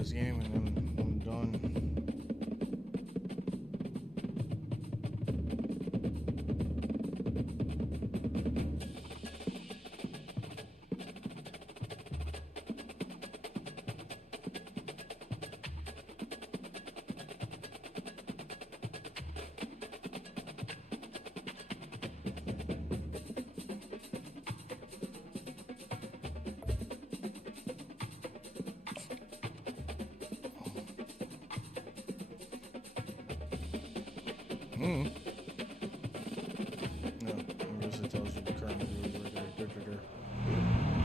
this game, and then I'm done. No, I guess it tells you the current views right there.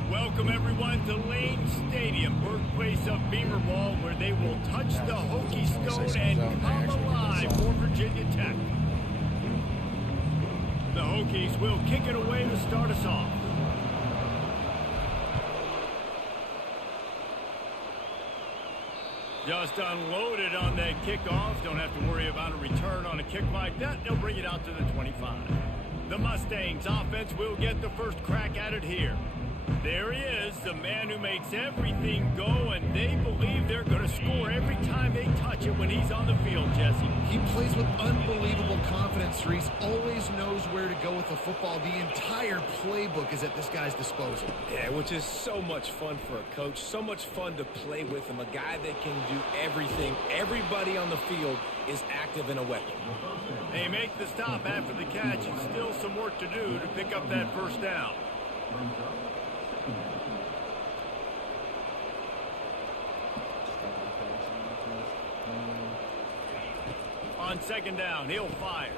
Welcome everyone to Lane Stadium, birthplace of Beamer Ball, where they will touch the Hokie Stone and come alive for Virginia Tech. The Hokies will kick it away to start us off. Just unloaded on that kickoff. Don't have to worry about a return on a kick like that. They'll bring it out to the 25. The Mustangs offense will get the first crack at it here. There he is, the man who makes everything go, and they believe they're going to score every time they touch it when he's on the field, Jesse. He plays with unbelievable confidence, Reese. Always knows where to go with the football. The entire playbook is at this guy's disposal. Yeah, which is so much fun for a coach. So much fun to play with him. A guy that can do everything. Everybody on the field is active in a weapon. They make the stop after the catch, and still some work to do to pick up that first down. On second down, he'll fire.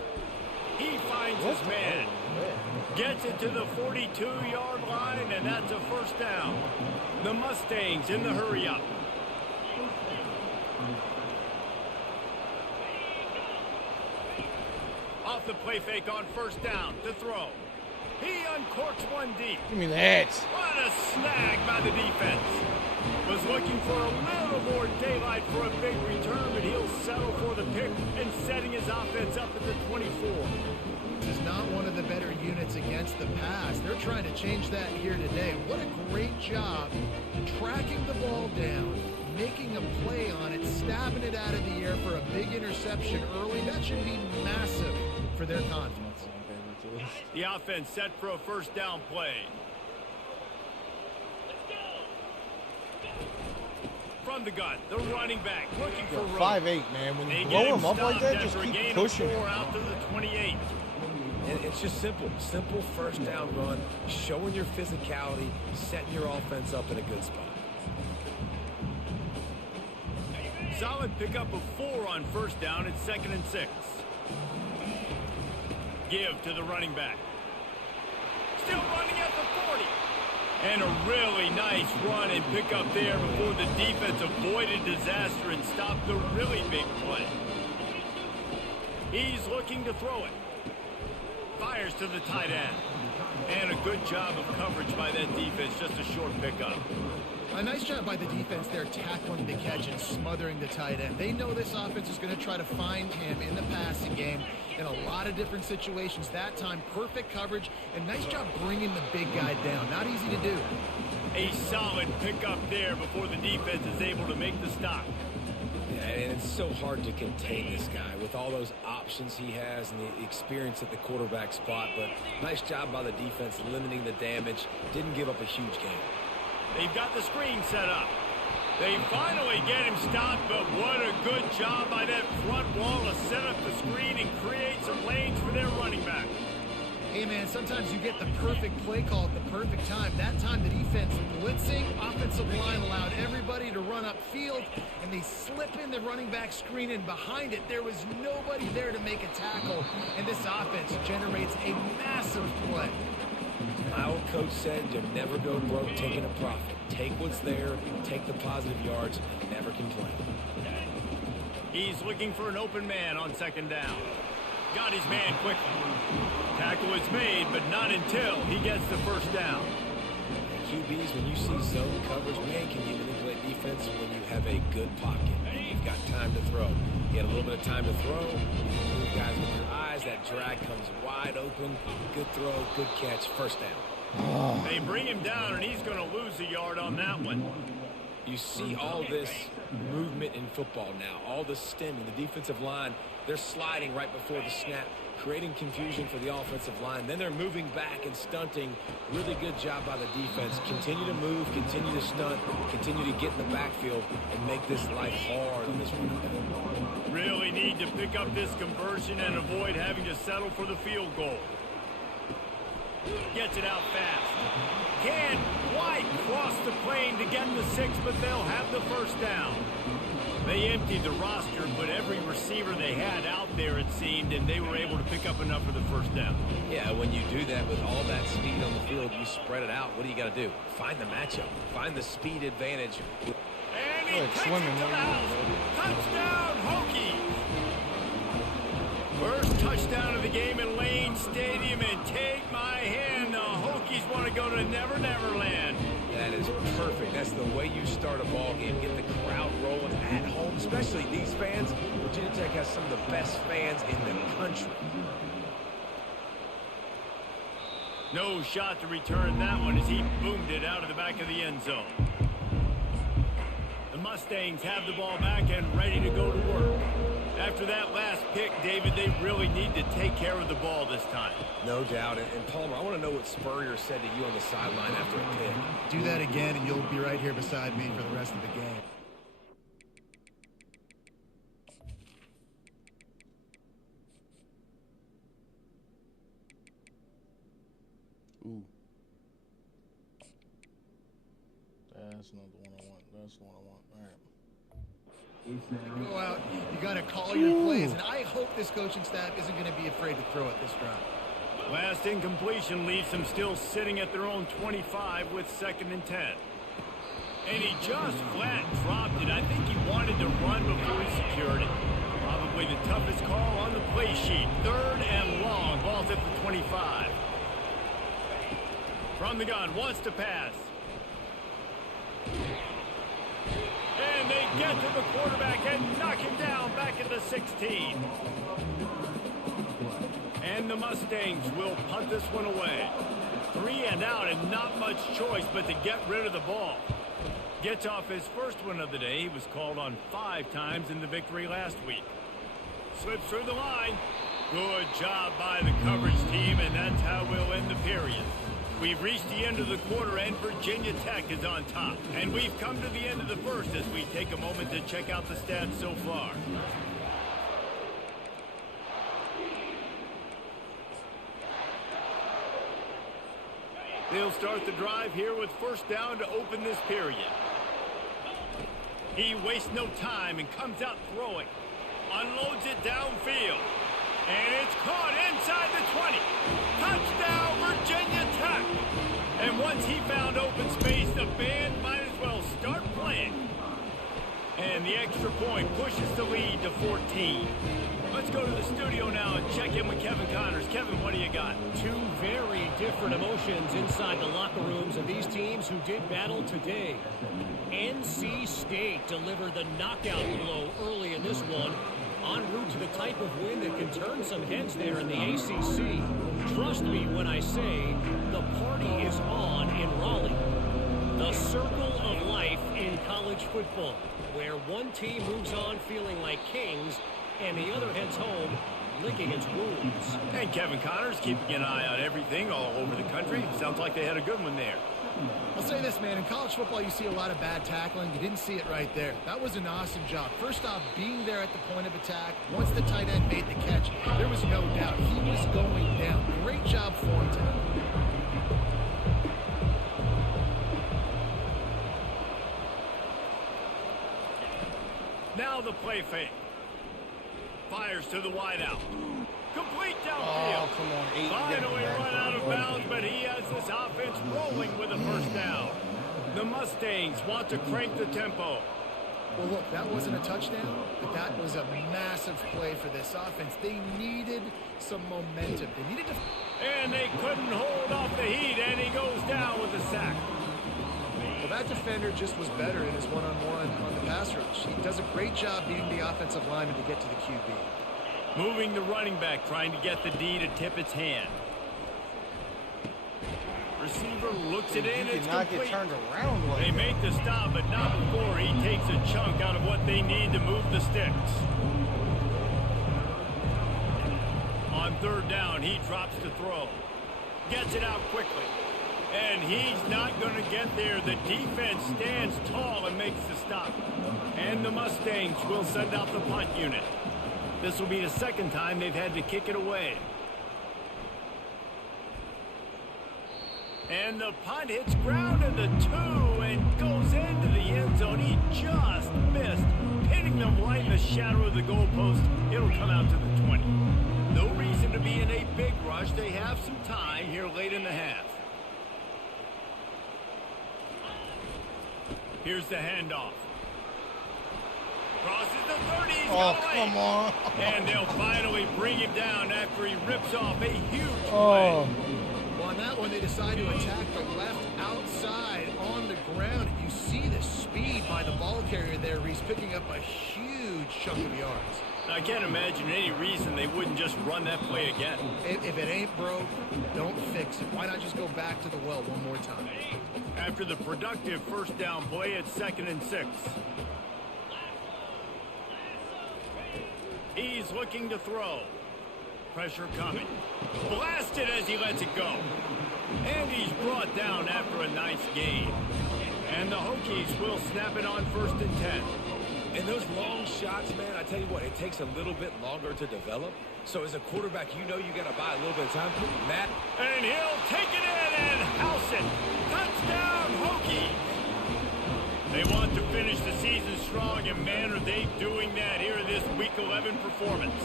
He finds his man. Gets it to the 42-yard line, and that's a first down. The Mustangs in the hurry-up. Off the play fake on first down to throw. He uncorks one deep. Give me that. What a snag by the defense. Was looking for a little more daylight for a big return, but he'll settle for the pick and setting his offense up at the 24. This is not one of the better units against the pass. They're trying to change that here today. What a great job tracking the ball down, making a play on it, stabbing it out of the air for a big interception early. That should be massive for their confidence. The offense set for a first down play. From the gun, the running back looking for 5'8", man. When you blow him up like that, just keep pushing him. Out to the 28. And it's just simple. Simple first down run, showing your physicality, setting your offense up in a good spot. Solid pickup of 4 on first down at 2nd and 6. Give to the running back. Still running at the 40. And a really nice run and pick up there before the defense avoided disaster and stopped the really big play. He's looking to throw it. Fires to the tight end. And a good job of coverage by that defense, just a short pickup. A nice job by the defense there, tackling the catch and smothering the tight end. They know this offense is going to try to find him in the passing game in a lot of different situations. That time, perfect coverage, and nice job bringing the big guy down. Not easy to do. A solid pickup there before the defense is able to make the stop. Yeah, and it's so hard to contain this guy with all those options he has and the experience at the quarterback spot. But nice job by the defense limiting the damage. Didn't give up a huge game. They've got the screen set up. They finally get him stopped, but what a good job by that front wall to set up the screen and create some lanes for their running back. Hey, man, sometimes you get the perfect play call at the perfect time. That time the defense blitzing, offensive line allowed everybody to run upfield, and they slip in the running back screen, and behind it there was nobody there to make a tackle, and this offense generates a massive play. My old coach said you'll never go broke taking a profit. Take what's there, take the positive yards, and never complain. He's looking for an open man on second down. Got his man quickly. Tackle is made, but not until he gets the first down. QBs, when you see zone coverage, man, can you manipulate defense when you have a good pocket? You've got time to throw. You had a little bit of time to throw. You move guys with your eyes. That drag comes wide open. Good throw, good catch, first down. They bring him down, and he's going to lose a yard on that one. You see all this movement in football now, all the stemming, the defensive line, they're sliding right before the snap, creating confusion for the offensive line. Then they're moving back and stunting. Really good job by the defense. Continue to move, continue to stunt, continue to get in the backfield and make this life hard on this running back. Really need to pick up this conversion and avoid having to settle for the field goal. Gets it out fast. Can't quite cross the plane to get the 6, but they'll have the first down. They emptied the roster, but every receiver they had out there, it seemed, and they were able to pick up enough for the first down. Yeah, when you do that with all that speed on the field, you spread it out. What do you got to do? Find the matchup. Find the speed advantage. And he takes it to the house. Touchdown, Hokies! First touchdown of the game in Lane Stadium, and take my hand, the Hokies want to go to Never Never Land. That is perfect. That's the way you start a ball game. Get the crowd rolling at home, especially these fans. Virginia Tech has some of the best fans in the country. No shot to return that one as he boomed it out of the back of the end zone. The Mustangs have the ball back and ready to go to work. After that last pick, David, they really need to take care of the ball this time. No doubt. And Palmer, I want to know what Spurrier said to you on the sideline after a pick. Do that again, and you'll be right here beside me for the rest of the game. Ooh. That's not the one I want. That's the one I want. All right. Go out, you got to call your plays, and I hope this coaching staff isn't going to be afraid to throw it this drive. Last incompletion leaves them still sitting at their own 25 with 2nd and 10. And he just flat dropped it. I think he wanted to run before he secured it. Probably the toughest call on the play sheet. 3rd and long. Ball's at the 25. From the gun, wants to pass. And they get to the quarterback and knock him down back at the 16. And the Mustangs will punt this one away. 3 and out and not much choice but to get rid of the ball. Gets off his first one of the day. He was called on 5 times in the victory last week. Slips through the line. Good job by the coverage team, and that's how we'll end the period. We've reached the end of the quarter, and Virginia Tech is on top. And we've come to the end of the first as we take a moment to check out the stats so far. They'll start the drive here with first down to open this period. He wastes no time and comes out throwing. Unloads it downfield. And it's caught inside the 20. Touchdown, Virginia Tech. And once he found open space, the band might as well start playing. And the extra point pushes the lead to 14. Let's go to the studio now and check in with Kevin Connors. Kevin, what do you got? 2 very different emotions inside the locker rooms of these teams who did battle today. NC State delivered the knockout blow early in this one, en route to the type of win that can turn some heads there in the ACC. Trust me when I say the party is on in Raleigh. The circle of life in college football, where one team moves on feeling like kings and the other heads home licking its wounds. And Kevin Connors keeping an eye on everything all over the country. Sounds like they had a good one there. I'll say this, man. In college football, you see a lot of bad tackling. You didn't see it right there. That was an awesome job. First off, being there at the point of attack. Once the tight end made the catch, there was no doubt he was going down. Great job for him tonight. Now the play fake. Fires to the wideout. Complete downfield. Oh, come on. 8. Finally run out of bounds, but he has this offense rolling with a first down. The Mustangs want to crank the tempo. Well, look, that wasn't a touchdown, but that was a massive play for this offense. They needed some momentum. They needed to... And they couldn't hold off the heat, and he goes down with a sack. Well, that defender just was better in his one-on-one on the pass rush. He does a great job beating the offensive lineman to get to the QB. Moving the running back, trying to get the D to tip its hand. receiver looks it in. He It's did not get complete. turned around like They that. make the stop, but not before he takes a chunk out of what they need to move the sticks. On third down, he drops to throw. Gets it out quickly. And he's not going to get there. The defense stands tall and makes the stop. And the Mustangs will send out the punt unit. This will be the second time they've had to kick it away. And the punt hits ground at the 2 and goes into the end zone. He just missed, hitting them right in the shadow of the goalpost. It'll come out to the 20. No reason to be in a big rush. They have some time here late in the half. Here's the handoff. Crosses the 30. He's got away. Come on. And they'll finally bring him down after he rips off a huge play. Oh. Well, on that one, they decide to attack the left outside on the ground. You see the speed by the ball carrier there. He's picking up a huge chunk of yards. I can't imagine any reason they wouldn't just run that play again. If it ain't broke, don't fix it. Why not just go back to the well one more time? After the productive first down play, it's 2nd and 6. He's looking to throw. Pressure coming. Blasted as he lets it go. And he's brought down after a nice gain. And the Hokies will snap it on 1st and 10. And those long shots, man, I tell you what, it takes a little bit longer to develop. So as a quarterback, you know you got to buy a little bit of time. Matt. And he'll take it in and house it. Touchdown, Hokies. They want to finish the season strong, and man, are they doing that here in this Week 11 performance.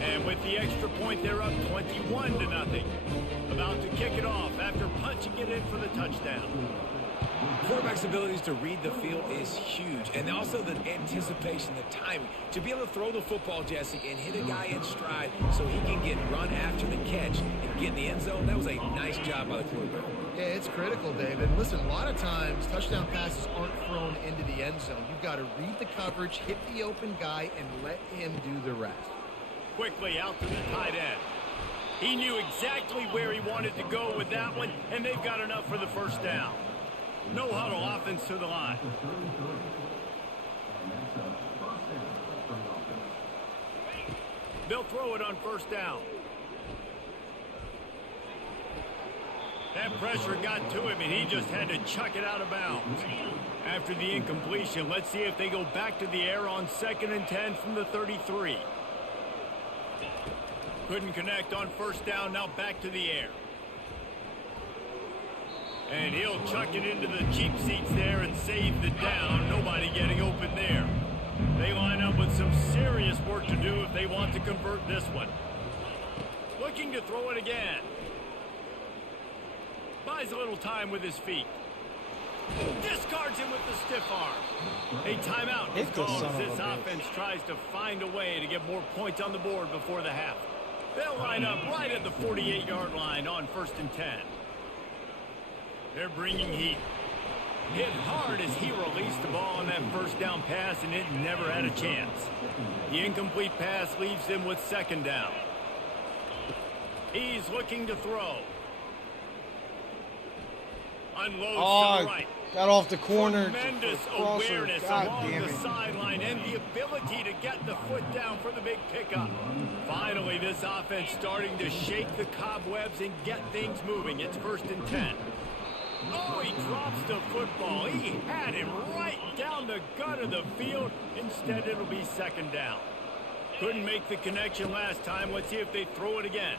And with the extra point, they're up 21-0. About to kick it off after punching it in for the touchdown. Quarterback's abilities to read the field is huge, and also the anticipation, the timing. To be able to throw the football, Jesse, and hit a guy in stride so he can get run after the catch and get in the end zone, that was a nice job by the quarterback. Yeah, it's critical, David. Listen, a lot of times touchdown passes aren't thrown into the end zone. You've got to read the coverage, hit the open guy, and let him do the rest. Quickly out to the tight end. He knew exactly where he wanted to go with that one, and they've got enough for the first down. No huddle offense to the line. They'll throw it on 1st down. That pressure got to him, and he just had to chuck it out of bounds. After the incompletion, let's see if they go back to the air on 2nd and 10 from the 33. Couldn't connect on 1st down, now back to the air. And he'll chuck it into the cheap seats there and save the down. Nobody getting open there. They line up with some serious work to do if they want to convert this one. Looking to throw it again. Buys a little time with his feet. Discards him with the stiff arm. A timeout is called as this offense tries to find a way to get more points on the board before the half. They'll line up right at the 48-yard line on 1st and 10. They're bringing heat. Hit hard as he released the ball on that first down pass, and it never had a chance. The incomplete pass leaves them with 2nd down. He's looking to throw. Unloads to the right. Got off the corner. Tremendous awareness along the sideline and the ability to get the foot down for the big pickup. Finally, this offense starting to shake the cobwebs and get things moving. It's 1st and 10. Oh, he drops the football. He had him right down the gut of the field. Instead, it'll be 2nd down. Couldn't make the connection last time. Let's see if they throw it again.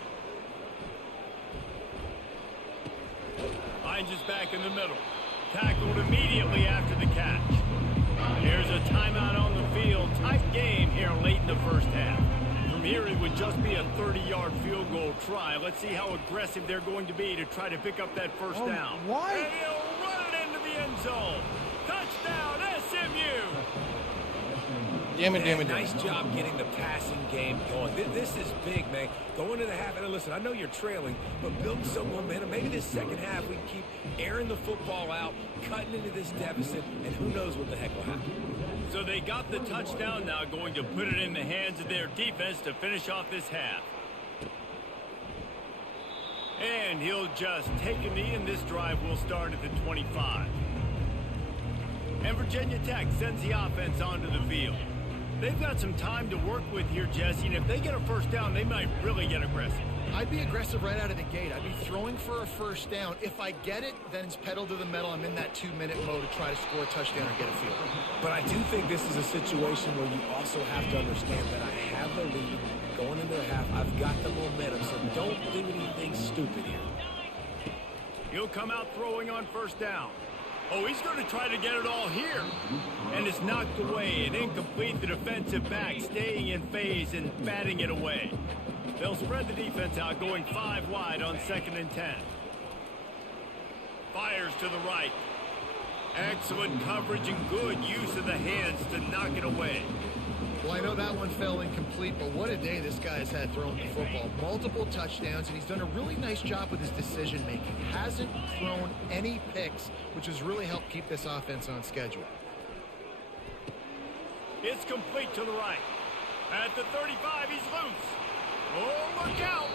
Hines is back in the middle. Tackled immediately after the catch. Here's a timeout on the field. Tight game here late in the first half. From here, it would just be a 30-yard field goal try. Let's see how aggressive they're going to be to try to pick up that first down. Why? And he'll run it into the end zone. Touchdown, SMU! Damn it. Nice job getting the passing game going. This is big, man. Going to the half, and listen, I know you're trailing, but building some momentum. Maybe this second half we can keep airing the football out, cutting into this deficit, and who knows what the heck will happen. So they got the touchdown, now going to put it in the hands of their defense to finish off this half. And he'll just take a knee, and this drive will start at the 25. And Virginia Tech sends the offense onto the field. They've got some time to work with here, Jesse, and if they get a first down, they might really get aggressive. I'd be aggressive right out of the gate. I'd be throwing for a first down. If I get it, then it's pedal to the metal. I'm in that 2-minute mode to try to score a touchdown or get a field. But I do think this is a situation where you also have to understand that I have the lead going into the half. I've got the momentum, so don't do anything stupid here. He'll come out throwing on first down. Oh, he's going to try to get it all here. And it's knocked away and incomplete. The defensive back staying in phase and batting it away. They'll spread the defense out, going 5 wide on 2nd and 10. Fires to the right. Excellent coverage and good use of the hands to knock it away. Well, I know that one fell incomplete, but what a day this guy has had throwing the football. Multiple touchdowns, and he's done a really nice job with his decision-making. Hasn't thrown any picks, which has really helped keep this offense on schedule. It's complete to the right. At the 35, he's loose. Oh, look out!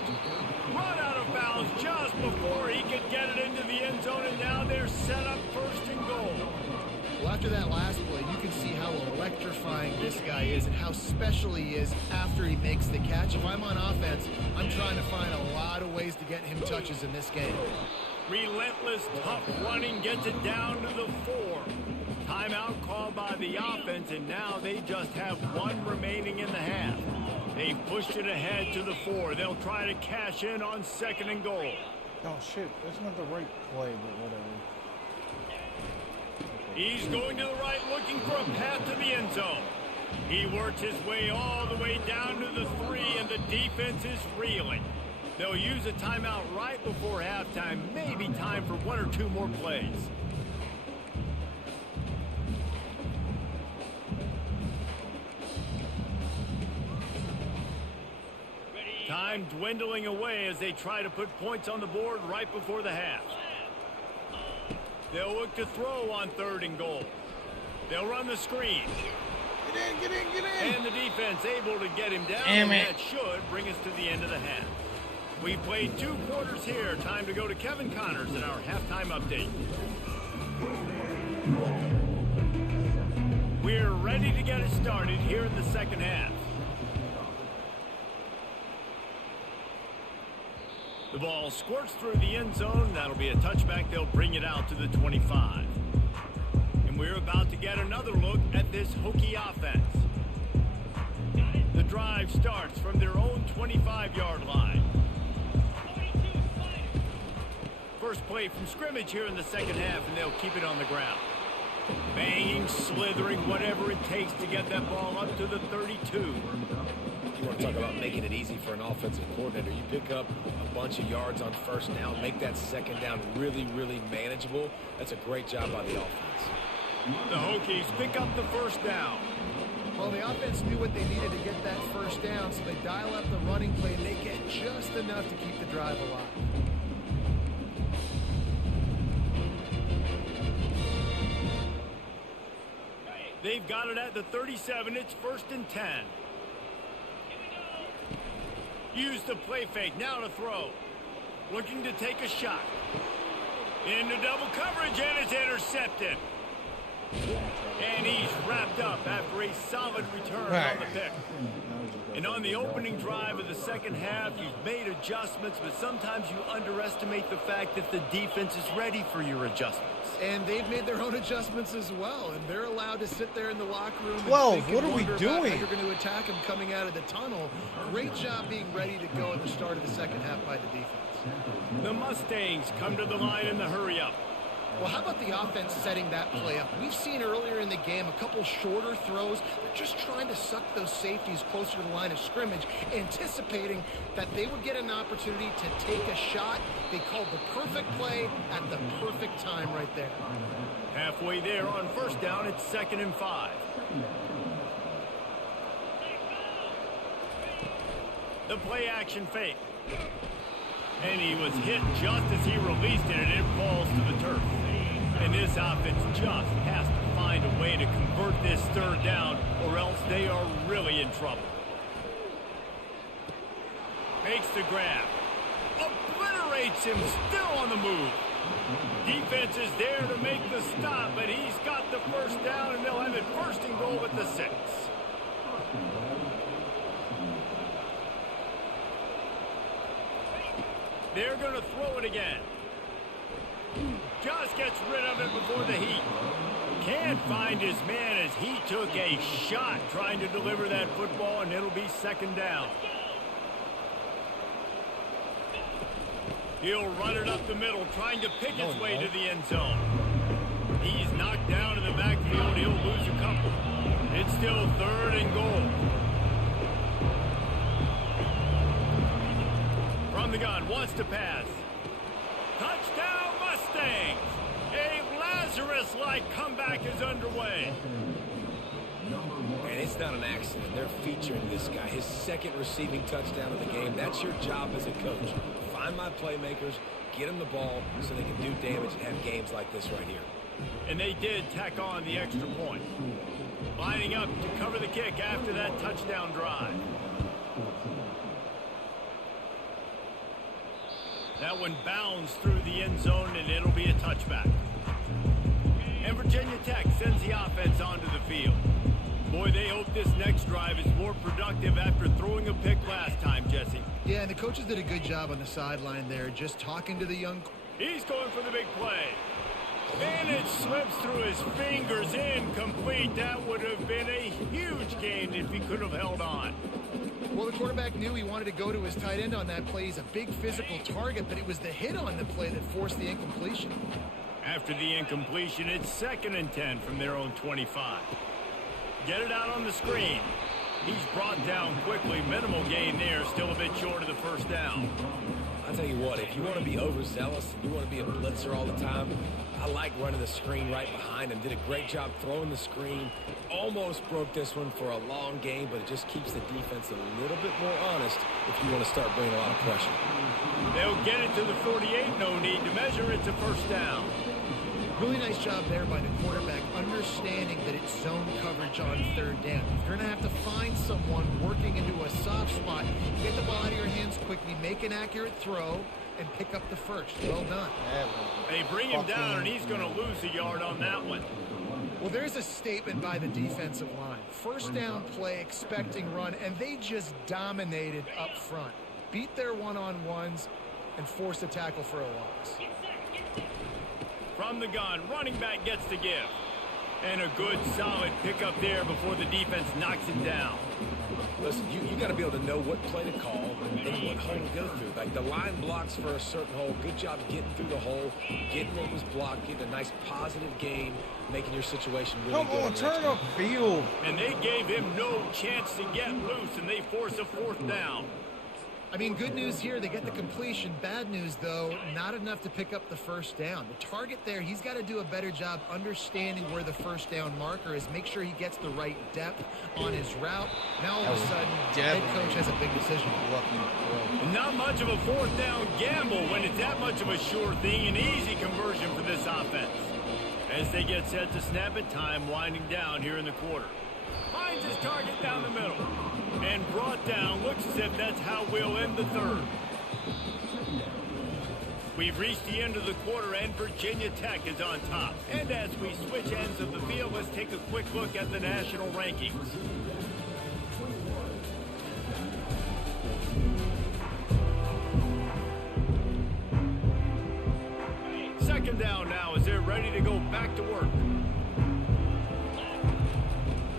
Run out of bounds just before he could get it into the end zone, and now they're set up 1st and goal. Well, after that last play, you can see how electrifying this guy is and how special he is after he makes the catch. If I'm on offense, I'm trying to find a lot of ways to get him touches in this game. Relentless, tough running gets it down to the 4. Timeout called by the offense, and now they just have 1 remaining in the half. They've pushed it ahead to the 4. They'll try to cash in on 2nd and goal. Oh, shit. That's not the right play, but whatever. He's going to the right, looking for a path to the end zone. He works his way all the way down to the 3, and the defense is reeling. They'll use a timeout right before halftime. Maybe time for 1 or 2 more plays. Time dwindling away as they try to put points on the board right before the half. They'll look to throw on 3rd and goal. They'll run the screen. Get in. And the defense able to get him down. Damn it. That should bring us to the end of the half. We've played 2 quarters here. Time to go to Kevin Connors in our halftime update. We're ready to get it started here in the 2nd half. The ball squirts through the end zone. That'll be a touchback. They'll bring it out to the 25. And we're about to get another look at this Hokie offense. The drive starts from their own 25-yard line. First play from scrimmage here in the 2nd half, and they'll keep it on the ground. Banging, slithering, whatever it takes to get that ball up to the 32. You want to talk about making it easy for an offensive coordinator. You pick up a bunch of yards on 1st down, make that 2nd down really, really manageable. That's a great job by the offense. The Hokies pick up the 1st down. Well, the offense knew what they needed to get that 1st down, so they dial up the running play, and they get just enough to keep the drive alive. They've got it at the 37. It's 1st and 10. Use the play fake. Now to throw. Looking to take a shot. Into double coverage, and it's intercepted. And he's wrapped up after a solid return on the pick. And on the opening drive of the 2nd half, you've made adjustments, but sometimes you underestimate the fact that the defense is ready for your adjustments. And they've made their own adjustments as well, and they're allowed to sit there in the locker room. 12, what are we doing? How you're going to attack them coming out of the tunnel. Great job being ready to go at the start of the 2nd half by the defense. The Mustangs come to the line in the hurry-up. Well, how about the offense setting that play up? We've seen earlier in the game a couple shorter throws. They're just trying to suck those safeties closer to the line of scrimmage, anticipating that they would get an opportunity to take a shot. They called the perfect play at the perfect time right there. Halfway there on 1st down, it's 2nd and 5. The play action fake. And he was hit just as he released it, and it falls to the turf. And this offense just has to find a way to convert this 3rd down, or else they are really in trouble. Makes the grab. Obliterated Eliminates him, still on the move. Defense is there to make the stop, but he's got the first down, and they'll have it first and goal at the 6. They're going to throw it again. Just gets rid of it before the heat. Can't find his man as he took a shot trying to deliver that football, and it'll be second down. He'll run it up the middle, trying to pick his way to the end zone. He's knocked down in the backfield. He'll lose a couple. It's still third and goal. From the gun, wants to pass. Touchdown, Mustangs! A Lazarus-like comeback is underway. And it's not an accident. They're featuring this guy. His second receiving touchdown of the game. That's your job as a coach. Find my playmakers, get them the ball so they can do damage and have games like this right here. And they did tack on the extra point. Lining up to cover the kick after that touchdown drive. That one bounds through the end zone, and it'll be a touchback. And Virginia Tech sends the offense onto the field. Boy, they hope this next drive is more productive after throwing a pick last time, Jesse. Yeah, and the coaches did a good job on the sideline there, just talking to the young. He's going for the big play. And it slips through his fingers, incomplete. That would have been a huge gain if he could have held on. Well, the quarterback knew he wanted to go to his tight end on that play. He's a big physical target, but it was the hit on the play that forced the incompletion. After the incompletion, it's 2nd and 10 from their own 25. Get it out on the screen. He's brought down quickly. Minimal gain there, still a bit short of the first down. I'll tell you what, if you want to be overzealous and you want to be a blitzer all the time, I like running the screen right behind him. Did a great job throwing the screen. Almost broke this one for a long game, but it just keeps the defense a little bit more honest if you want to start bringing a lot of pressure. They'll get it to the 48. No need to measure. It's a first down. Really nice job there by the quarterback, understanding that it's zone coverage on third down. If you're going to have to find someone working into a soft spot, get the ball out of your hands quickly, make an accurate throw, and pick up the first. Well done. They bring him down, and he's going to lose a yard on that one. Well, there's a statement by the defensive line. First down play, expecting run, and they just dominated up front. Beat their one-on-ones and forced a tackle for a loss. From the gun, running back gets to give. And a good, solid pickup there before the defense knocks him down. Listen, you got to be able to know what play to call and what hole to go through. Like the line blocks for a certain hole. Good job getting through the hole, getting what was blocked, getting a nice positive gain, making your situation really good. Come on, turn up field. And they gave him no chance to get loose, and they force a fourth down. I mean, good news here, they get the completion. Bad news, though, not enough to pick up the first down. The target there, he's got to do a better job understanding where the first down marker is, make sure he gets the right depth on his route. Now, all of a sudden, the head coach has a big decision. Not much of a fourth down gamble when it's that much of a sure thing, an easy conversion for this offense. As they get set to snap it, time winding down here in the quarter. Finds his target down the middle. And brought down. Looks as if that's how we'll end the third. We've reached the end of the quarter, and Virginia Tech is on top. And as we switch ends of the field, let's take a quick look at the national rankings. Second down now as they're ready to go back to work.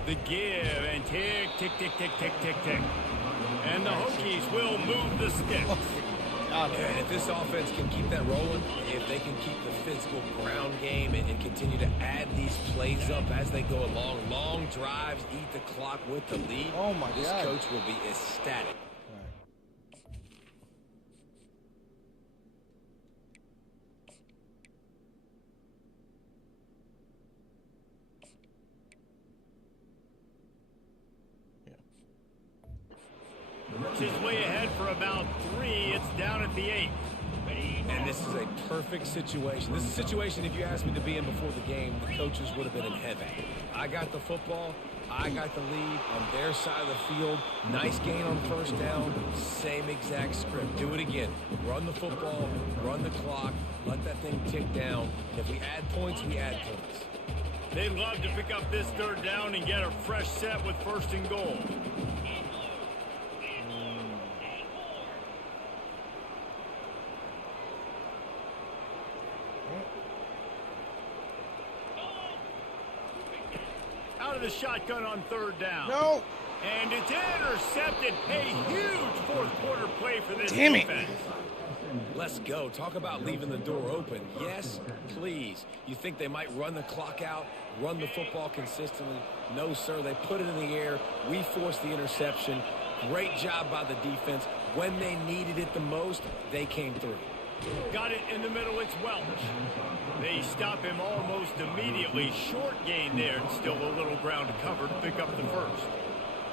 The give, and tick, tick, tick, tick, tick, tick, tick. And the Hokies will move the sticks. And if this offense can keep that rolling, if they can keep the physical ground game and continue to add these plays up as they go along, long drives, eat the clock with the lead, this coach will be ecstatic. His way ahead for about 3. It's down at the 8. And And this is a perfect situation. This is a situation, if you asked me to be in before the game, the coaches would have been in heaven. I got the football. I got the lead on their side of the field. Nice gain on first down. Same exact script. Do it again. Run the football, run the clock, let that thing tick down. If we add points, we add points. They'd love to pick up this third down and get a fresh set with first and goal. Out of the shotgun on third down. No. And it's intercepted. A huge fourth quarter play for this Damn it. defense. Let's go. Talk about leaving the door open. Yes, please. You think they might run the clock out, run the football consistently? No, sir. They put it in the air. We forced the interception. Great job by the defense. When they needed it the most, they came through. Got it in the middle. It's Welch. They stop him almost immediately. Short gain there, and still a little ground to cover to pick up the first.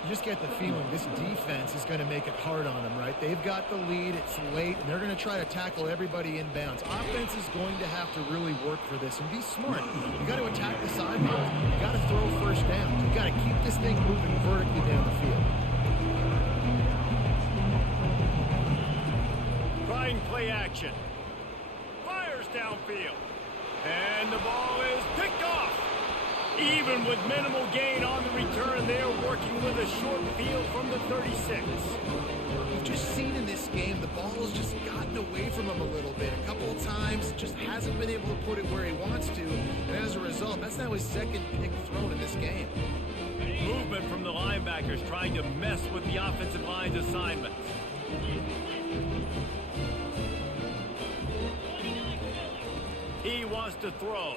You just get the feeling this defense is going to make it hard on them, right? They've got the lead. It's late, and they're going to try to tackle everybody in bounds. Offense is going to have to really work for this and be smart. You got to attack the sidelines. You got to throw first down. You got to keep this thing moving vertically down the field. Trying play action. Fires downfield. And the ball is picked off. Even with minimal gain on the return, they're working with a short field from the 36. We've just seen in this game the ball has just gotten away from him a little bit. A couple of times, just hasn't been able to put it where he wants to. And as a result, that's now his second pick thrown in this game. Movement from the linebackers trying to mess with the offensive line's assignments. He wants to throw.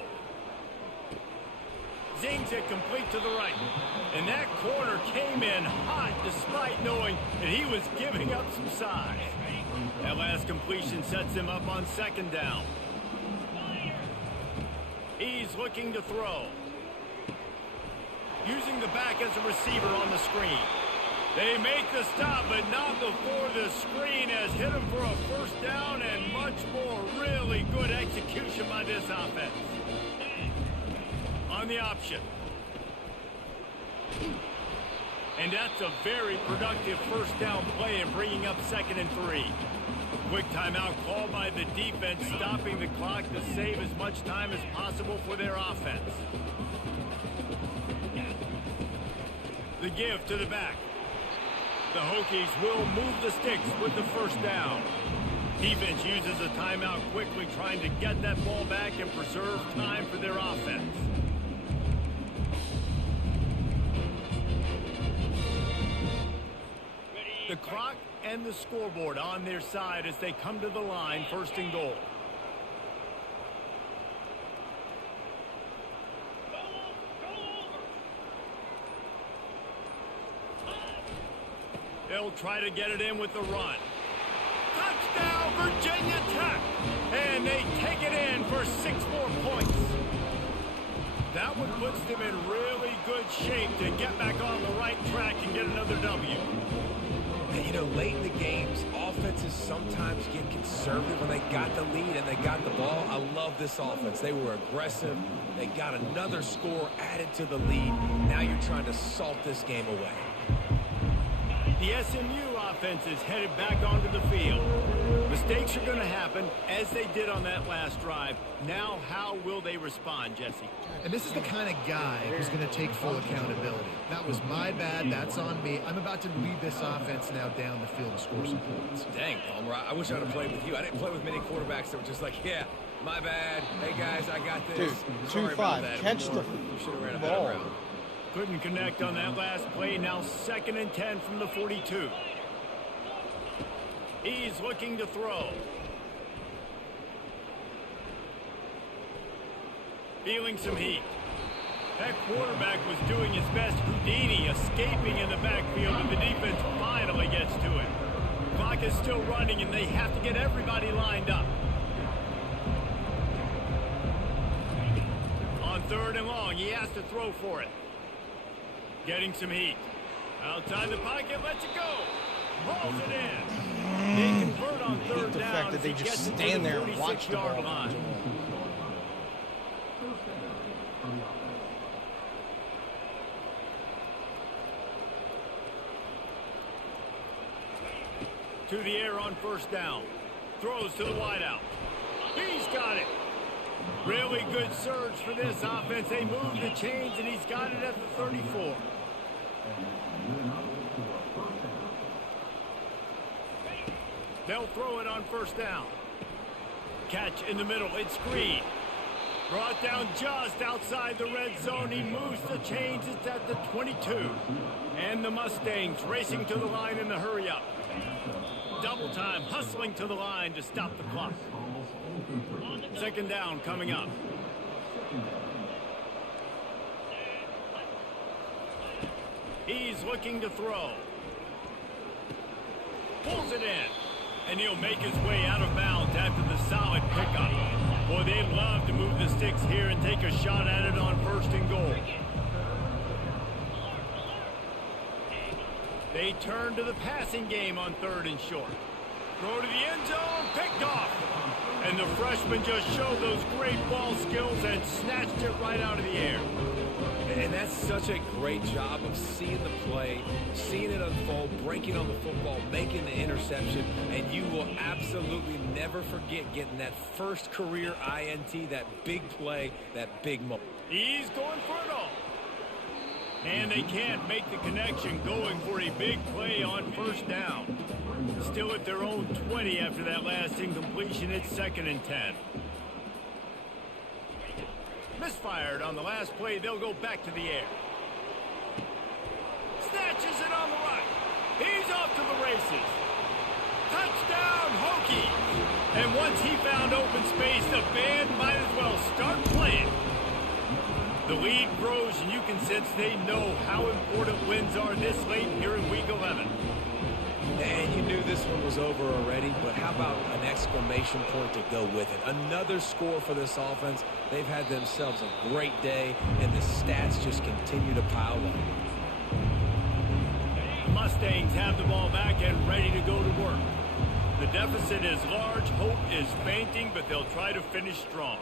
Zings it complete to the right. And that corner came in hot despite knowing that he was giving up some size. That last completion sets him up on second down. He's looking to throw. Using the back as a receiver on the screen. They make the stop, but not before the screen has hit him for a first down and much more. Really good execution by this offense. On the option. And that's a very productive first down play and bringing up 2nd and 3. Quick timeout called by the defense, stopping the clock to save as much time as possible for their offense. The give to the back. The Hokies will move the sticks with the first down. Defense uses a timeout quickly, trying to get that ball back and preserve time for their offense. The clock and the scoreboard on their side as they come to the line, 1st and goal. They'll try to get it in with the run. Touchdown, Virginia Tech! And they take it in for 6 more points. That one puts them in really good shape to get back on the right track and get another W. And, you know, late in the games, offenses sometimes get conservative when they got the lead and they got the ball. I love this offense. They were aggressive. They got another score added to the lead. Now you're trying to salt this game away. The SMU offense is headed back onto the field. Mistakes are going to happen, as they did on that last drive. Now, how will they respond, Jesse? And this is the kind of guy who's going to take full accountability. That was my bad. That's on me. I'm about to lead this offense now down the field to score some points. Dang, Palmer, I wish I'd have played with you. I didn't play with many quarterbacks that were just like, yeah, my bad. Hey, guys, I got this. Dude, Sorry about 2-5. that. Catch the You should have ran a ball. better route. Couldn't connect on that last play. Now 2nd and 10 from the 42. He's looking to throw. Feeling some heat. That quarterback was doing his best Houdini, escaping in the backfield, and the defense finally gets to it. Clock is still running, and they have to get everybody lined up. On 3rd and long, he has to throw for it. Getting some heat. Outside the pocket, lets it go. Hauls it in. They convert on hate third the down fact that as they he just gets it to stand the there and watch the 46-yard ball. line. To the air on first down. Throws to the wideout. He's got it. Really good surge for this offense. They move the chains, and he's got it at the 34. They'll throw it on first down. Catch in the middle. It's Green. Brought down just outside the red zone. He moves the chains. It's at the 22. And the Mustangs racing to the line in the hurry-up. Double time, hustling to the line to stop the clock. Second down coming up. He's looking to throw. Pulls it in. And he'll make his way out of bounds after the solid pickup. Boy, they'd love to move the sticks here and take a shot at it on first and goal. They turn to the passing game on third and short. Throw to the end zone, picked off. And the freshman just showed those great ball skills and snatched it right out of the air. And that's such a great job of seeing the play, seeing it unfold, breaking on the football, making the interception, and you will absolutely never forget getting that first career INT, that big play, that big moment. He's going for it all. And they can't make the connection, going for a big play on first down. Still at their own 20 after that last incompletion. It's 2nd and 10. Misfired on the last play. They'll go back to the air. Snatches it on the right. He's off to the races. Touchdown, Hokies. And once he found open space, the band might as well start playing. The lead grows, and you can sense they know how important wins are this late here in Week 11. And you knew this one was over already, but how about an exclamation point to go with it? Another score for this offense. They've had themselves a great day, and the stats just continue to pile up. The Mustangs have the ball back and ready to go to work. The deficit is large, hope is fainting, but they'll try to finish strong.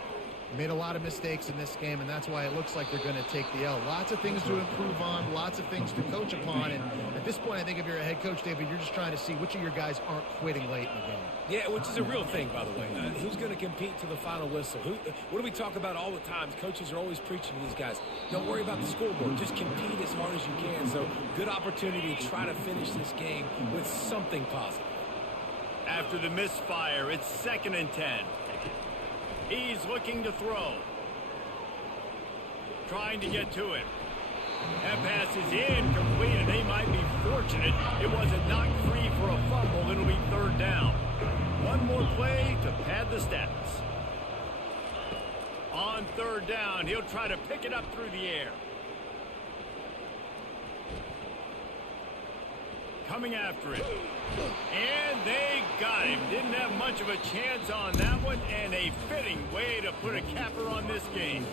Made a lot of mistakes in this game, and that's why it looks like they're going to take the L. Lots of things to improve on, lots of things to coach upon, and at this point, I think if you're a head coach, David, you're just trying to see which of your guys aren't quitting late in the game. Yeah, which is a real thing, by the way. Who's going to compete to the final whistle? What do we talk about all the time? Coaches are always preaching to these guys. Don't worry about the scoreboard. Just compete as hard as you can. So, good opportunity to try to finish this game with something positive. After the misfire, it's 2nd and 10. He's looking to throw. Trying to get to it. That pass is incomplete, and they might be fortunate it wasn't knocked free for a fumble. It'll be 3rd down. One more play to pad the stats. On 3rd down, he'll try to pick it up through the air. Coming after it. And they got him. Didn't have much of a chance on that one, and a fitting way to put a capper on this game.